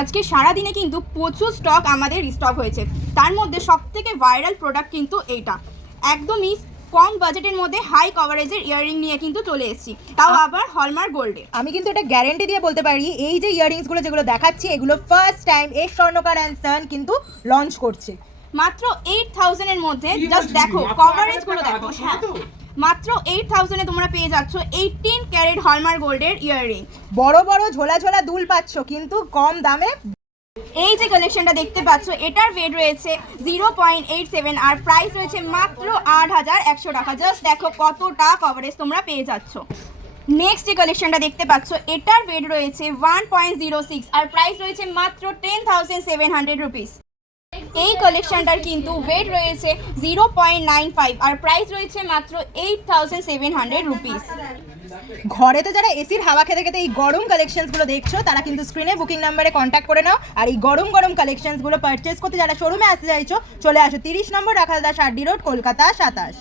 আজকে সারাদিনে কিন্তু প্রচুর স্টক আমাদের রিস্টক হয়েছে। তার মধ্যে সবথেকে ভাইরাল প্রোডাক্ট কিন্তু এইটা, একদমই কম বাজেটের মধ্যে হাই কভারেজের ইয়াররিং নিয়ে কিন্তু চলে এসেছি, তাও আবার হলমার্ক গোল্ডে। আমি কিন্তু এটা গ্যারেন্টি দিয়ে বলতে পারি, এই যে ইয়াররিংসগুলো যেগুলো দেখাচ্ছি এগুলো ফার্স্ট টাইম এই স্বর্ণকার অ্যান্ড সান কিন্তু লঞ্চ করছে। মাত্র 8000 এর মধ্যে জাস্ট দেখো কভারেজগুলো দেখো। হ্যাঁ, মাত্র 8000 এ তোমরা পেয়ে যাচ্ছ 18 ক্যারেট হলমার্ক গোল্ডের ইয়াররিং। বড় বড় ঝোলা ঝোলা দুল পাচ্ছ কিন্তু কম দামে। এই যে কালেকশনটা দেখতে পাচ্ছ, এটার ওয়েট রয়েছে 0.87 আর প্রাইস রয়েছে মাত্র 8100 টাকা। জাস্ট দেখো কতটা কভারেজ তোমরা পেয়ে যাচ্ছ। নেক্সট যে কালেকশনটা দেখতে পাচ্ছ, এটার ওয়েট রয়েছে 1.06 আর প্রাইস রয়েছে মাত্র 10,700 রুপিস। এই কালেকশনটার কিন্তু ওয়েট রয়েছে 0.95 আর প্রাইস রয়েছে মাত্র 8,700 রুপিস। ঘরে তো যারা এসির হাওয়া খেতে খেতে এই গরম কালেকশনসগুলো দেখছো, তারা কিন্তু স্ক্রিনে বুকিং নাম্বারে কন্ট্যাক্ট করে নাও। আর এই গরম গরম কালেকশনসগুলো পারচেস করতে যারা শোরুমে আসতে চাইছো, চলে আসো 30 নম্বর রাখালদাস আড্ডি রোড, কলকাতা 27।